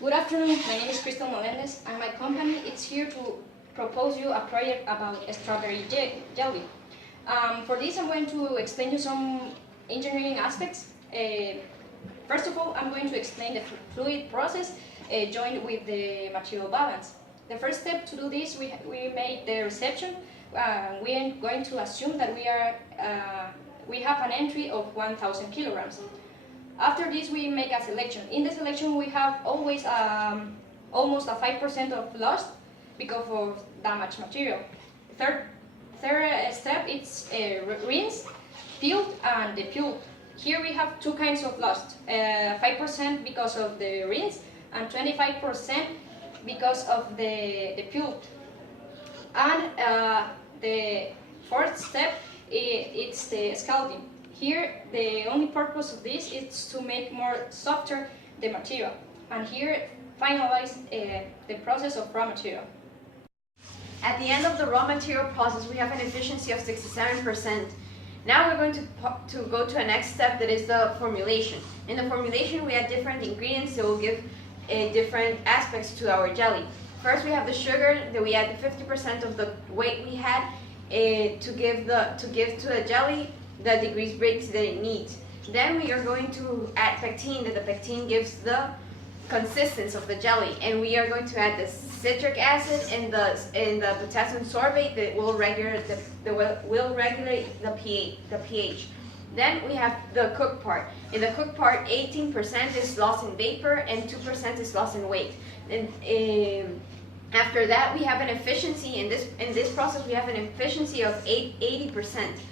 Good afternoon, my name is Crystal Melendez and my company is here to propose you a project about strawberry jelly. For this I'm going to explain you some engineering aspects. First of all, I'm going to explain the fluid process joined with the material balance. The first step to do this, we made the reception. We are going to assume that we have an entry of 1,000 kilograms. After this, we make a selection. In the selection, we have always almost a 5% of loss because of damaged material. Third step is rinse, field, and depuled. Here we have two kinds of loss: 5% because of the rinse and 25% because of the depuled. And the fourth step is the scalding. Here, the only purpose of this is to make more softer the material. And here, finalize the process of raw material. At the end of the raw material process, we have an efficiency of 67%. Now we're going to go to a next step, that is the formulation. In the formulation, we add different ingredients that will give different aspects to our jelly. First, we have the sugar, that we add the 50% of the weight we had to give to the jelly the degrees breaks that it needs. Then we are going to add pectin, that the pectin gives the consistency of the jelly, and we are going to add the citric acid and the potassium sorbate that will regulate the pH. Then we have the cook part. In the cook part, 18% is lost in vapor and 2% is lost in weight. And after that, we have an efficiency in this process. We have an efficiency of 80%.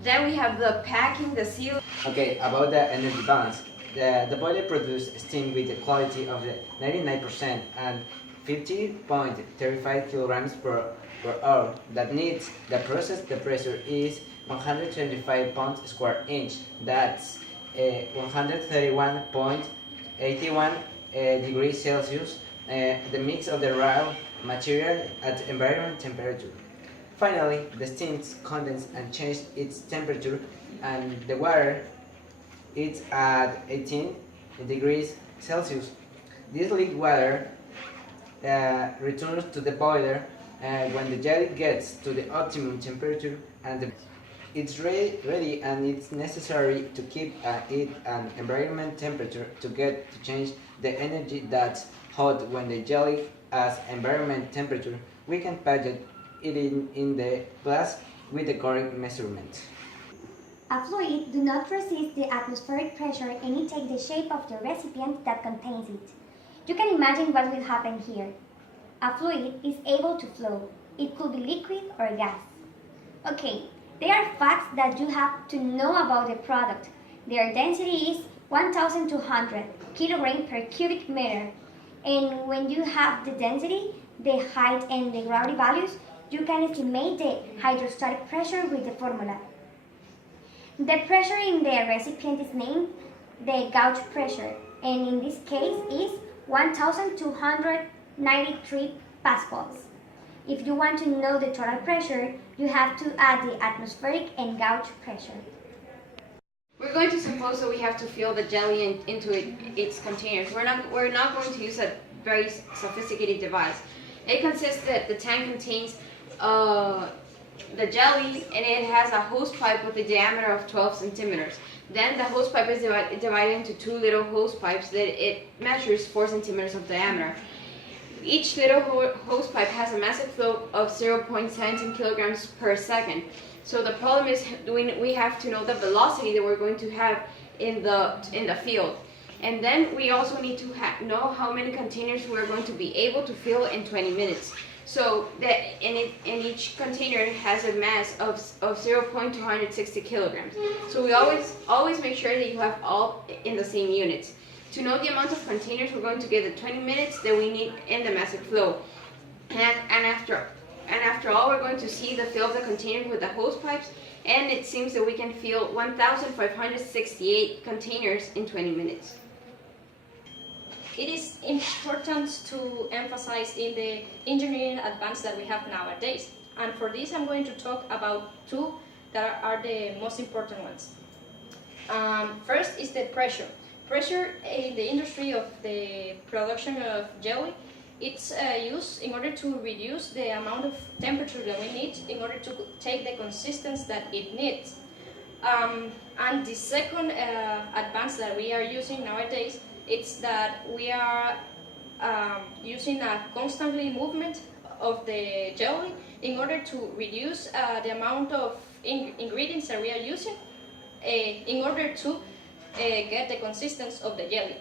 Then we have the packing, the seal. Okay, about the energy balance. The boiler produces steam with the quality of the 99% and 50.35 kilograms per hour. That needs the process. The pressure is 125 pounds square inch. That's 131.81 degrees Celsius. The mix of the raw material at environment temperature. Finally, the steam condenses and changes its temperature, and the water is at 18 degrees Celsius. This liquid water returns to the boiler when the jelly gets to the optimum temperature, and it's ready, and it's necessary to keep it an environment temperature to change the energy that's hot when the jelly as environment temperature. We can package it in the glass with the correct measurement. A fluid does not resist the atmospheric pressure, and it takes the shape of the recipient that contains it. You can imagine what will happen here. A fluid is able to flow. It could be liquid or gas. Okay, there are facts that you have to know about the product. Their density is 1,200 kg per cubic meter. And when you have the density, the height, and the gravity values, you can estimate the hydrostatic pressure with the formula. The pressure in the recipient is named the gauge pressure, and in this case is 1,293 pascals. If you want to know the total pressure, you have to add the atmospheric and gauge pressure. We're going to suppose that we have to fill the jelly into its containers. We're not going to use a very sophisticated device. It consists that the tank contains the jelly, and it has a hose pipe with a diameter of 12 centimeters. Then the hose pipe is divided into two little hose pipes that it measures 4 centimeters of diameter. Each little hose pipe has a massive flow of 0.17 kilograms per second. So the problem is we have to know the velocity that we're going to have in the field. And then we also need to know how many containers we're going to be able to fill in 20 minutes. So that in each container has a mass of 0.260 kilograms. So we always make sure that you have all in the same units. To know the amount of containers, we're going to get the 20 minutes that we need in the massive flow. And after all, we're going to see the fill of the containers with the hose pipes, and it seems that we can fill 1,568 containers in 20 minutes. It is important to emphasize in the engineering advance that we have nowadays. And for this, I'm going to talk about two that are the most important ones. First is the pressure. pressure in the industry of the production of jelly, it's used in order to reduce the amount of temperature that we need in order to take the consistency that it needs. And the second advance that we are using nowadays, it's that we are using a constantly movement of the jelly in order to reduce the amount of ingredients that we are using in order to get the consistency of the jelly.